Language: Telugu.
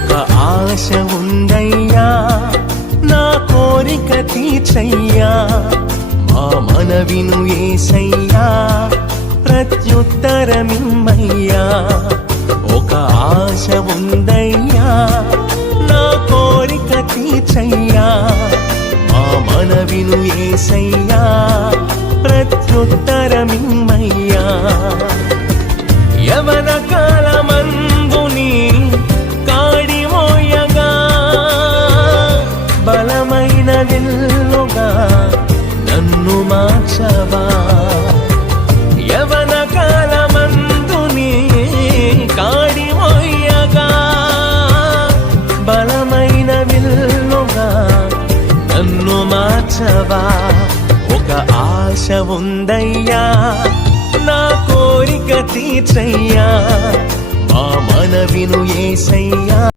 ఒక ఆశ ఉందయ్యా నా కోరిక తీర్చయ్యా మా మనవిను యేసయ్యా ప్రత్యుత్తరమిమ్మయ్యా ఒక ఆశ ఉందయ్యా నా కోరిక తీర్చయ్యా మా మనవిను యేసయ్యా ప్రత్యుత్తరమిమ్మయ్యా యవన కాలమందుని కాడి మోయగా బలమైన విల్లుగా నన్ను మార్చవా యవన కాలమందుని కాడి మోయగా బలమైన విల్లుగా నన్ను మార్చవా ఒక ఆశ ఉందయ్యా నా కోరిక తీర్చయ్యా మా మనవిను యేసయ్యా